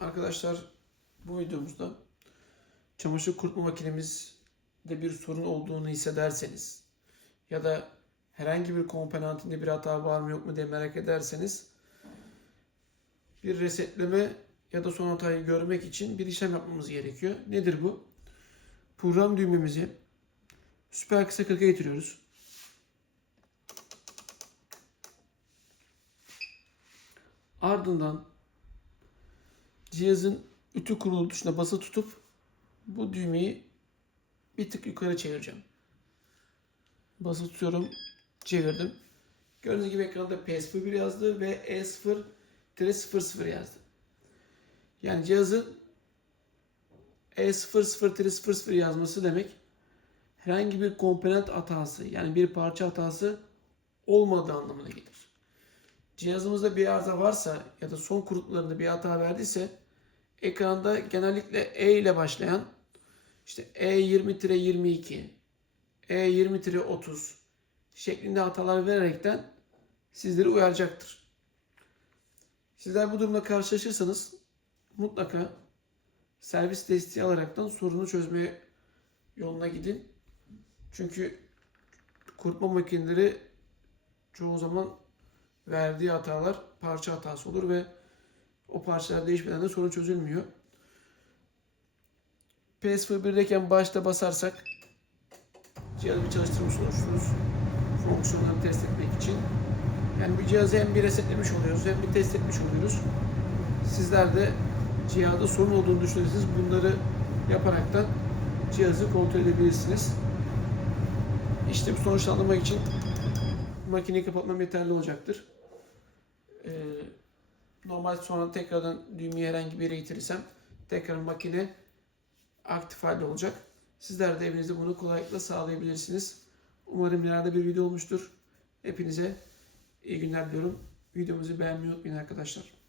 Arkadaşlar bu videomuzda çamaşır kurutma makinemizde bir sorun olduğunu hissederseniz ya da herhangi bir komponentinde bir hata var mı yok mu diye merak ederseniz bir resetleme ya da son hatayı görmek için bir işlem yapmamız gerekiyor. Nedir bu? Program düğmemizi süper kısa 40'a getiriyoruz. Ardından cihazın ütü kurulu tuşuna basılı tutup bu düğmeyi bir tık yukarı çevireceğim. Basılı tutuyorum, çevirdim. Gördüğünüz gibi ekranda PS01 yazdı ve E0-00 yazdı. Yani cihazın E00-00 yazması demek herhangi bir komponent hatası yani bir parça hatası olmadığı anlamına gelir. Cihazımızda bir arıza varsa ya da son kurutlarında bir hata verdiyse ekranda genellikle E ile başlayan işte E20-22, E20-30 şeklinde hatalar vererekten sizleri uyaracaktır. Sizler bu durumla karşılaşırsanız mutlaka servis desteği alaraktan sorunu çözmeye yoluna gidin. Çünkü kurutma makineleri çoğu zaman verdiği hatalar parça hatası olur ve o parçalar değişmeden de sorun çözülmüyor. PS1'deyken başta basarsak cihazı bir çalıştırmış olursunuz. Fonksiyonlarını test etmek için. Yani bir cihazı hem bir resetlemiş oluyoruz hem bir test etmiş oluyoruz. Sizler de cihazda sorun olduğunu düşünürseniz bunları yaparaktan cihazı kontrol edebilirsiniz. İşte bu sonuçlandırmak için makineyi kapatmam yeterli olacaktır. Ee, normal sonra tekrardan düğmeyi herhangi bir yere getirirsem tekrar makine aktif halde olacak. Sizler de evinizde bunu kolaylıkla sağlayabilirsiniz. Umarım ileride bir video olmuştur. Hepinize iyi günler diliyorum. Videomuzu beğenmeyi unutmayın arkadaşlar.